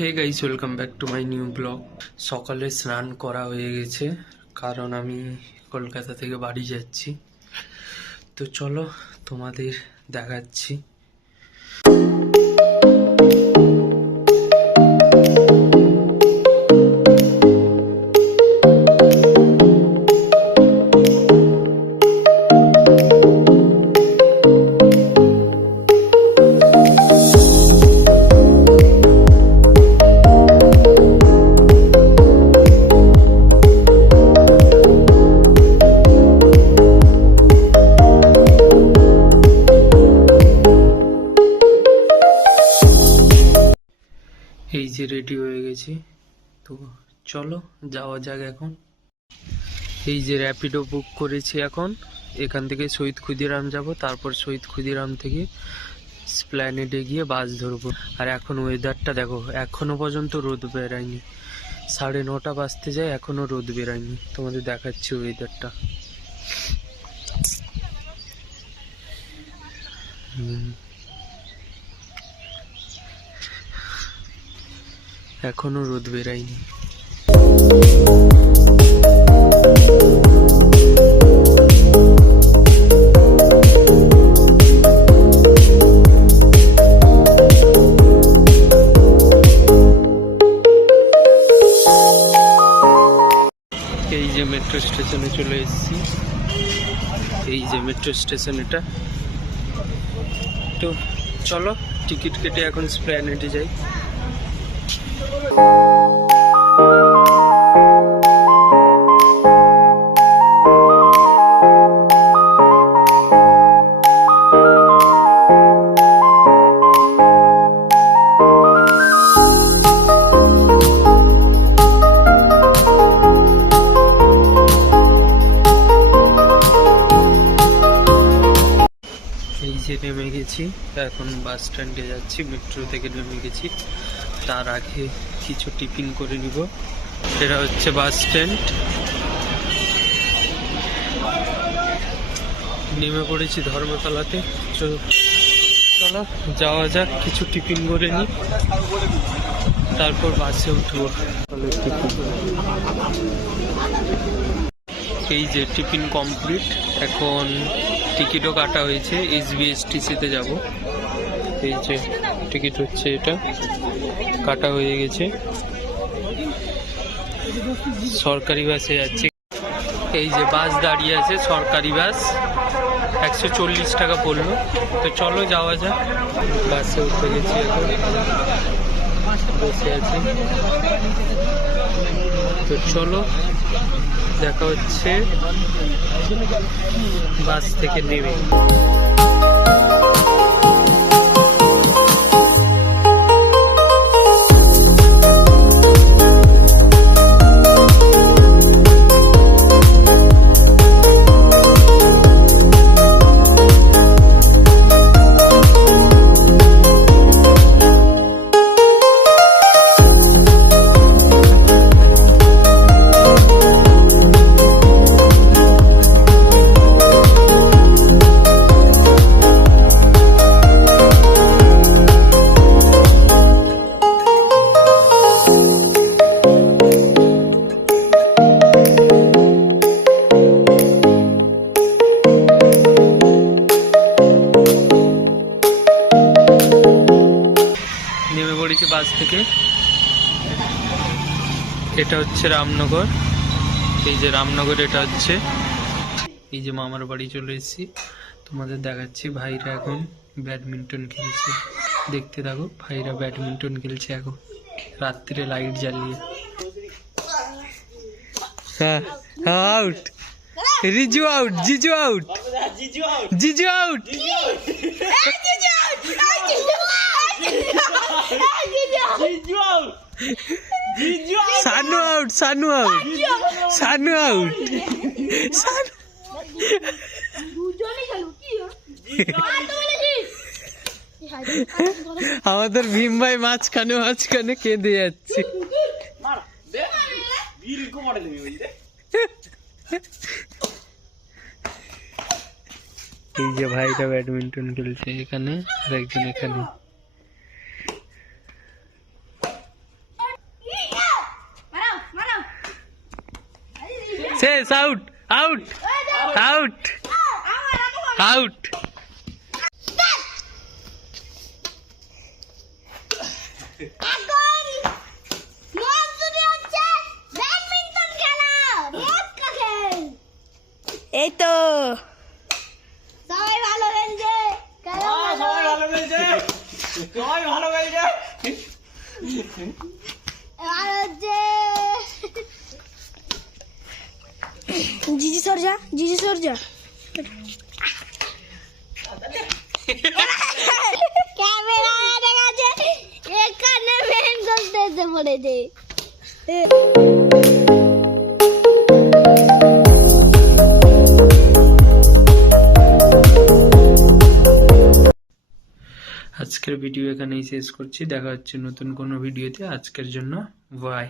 Hey guys, welcome back to my new blog. সকালে স্নান করা হয়ে গেছে, কারণ আমি কলকাতা থেকে বাড়ি যাচ্ছি। তো চলো তোমাদের দেখাচ্ছি। এই যে রেডি হয়ে গেছি, তো চলো যাওয়া যাক এখন। এই যে র্যাপিডো বুক করেছি, এখন এখান থেকে শহীদ ক্ষুদিরাম যাব, তারপর শহীদ ক্ষুদিরাম থেকে স্প্ল্যানেডে গিয়ে বাস ধরবো। আর এখন ওয়েদারটা দেখো, এখনো পর্যন্ত রোদ বেরায়নি, 9:30 বাজতে যায়, এখনো রোদ বেরায়নি। তোমাদের দেখাচ্ছি ওয়েদারটা। এখনো রোদ বেরায়নি। এই যে মেট্রো স্টেশনে চলে এসেছি, এই যে মেট্রো স্টেশন এটা। তো চলো টিকিট কেটে এখন স্প্ল্যানেডে যাই। এই যে নেমে গেছি, এখন বাস স্ট্যান্ডে যাচ্ছি। মেট্রো থেকে নেমে গেছি, তার আগে কিছু টিফিন করে নিব। এটা হচ্ছে বাস স্ট্যান্ড, নেমে পড়েছি ধর্মতলাতে। চলো যাওয়া যাক, কিছু টিফিন করে নিই, তারপর বাসে উঠবো। এই যে টিফিন কমপ্লিট, এখন টিকিটও কাটা হয়েছে, SBSTC-তে যাব। এই যে টিকিট হচ্ছে এটা, কাটা হয়ে গেছে। সরকারি বাসে যাচ্ছি। এই যে বাস দাঁড়িয়ে আছে, সরকারি বাস, 140 টাকা পড়লো। তো চলো যাওয়া যাক। বাসে উঠে গেছি, এখন বসে আছি। তো চলো দেখা হচ্ছে বাস থেকে নেমে। নেমে পড়েছি বাস থেকে। এটা হচ্ছে রামনগর, এই যে রামনগর এটা হচ্ছে। এই যে মামার বাড়ি চলে এসেছি, তোমাদের দেখাচ্ছি। ভাইরা এখন ব্যাডমিন্টন খেলছে, দেখতে থাকো। ভাইরা ব্যাডমিন্টন খেলছে এখন রাত্রিরে লাইট জ্বালিয়ে। হ্যাঁ, আউট, রিজু আউট, জিজু আউট, জিজু out, Sanu out, Sanu out, Sanu out, আমাদের ভীম ভাই মাঝখানে মাঝখানে কেঁদে যাচ্ছে। এই যে ভাইটা ব্যাডমিন্টন খেলছে এখানে, আর একজন এখানে। শেষ, আউট আউট আউট আউট। এই তো সবাই ভালো খেলছে, সবাই ভালো খেলছে, সবাই ভালো খেলছে। এবার হচ্ছে জিজি সর যা, জিজি সর যা। ক্যামেরা দেখাচ্ছে এখানে মেন করতে এসে পড়েছে। আজকের ভিডিও এখানেই শেষ করছি, দেখা হচ্ছে নতুন কোনো ভিডিওতে। আজকের জন্য বাই।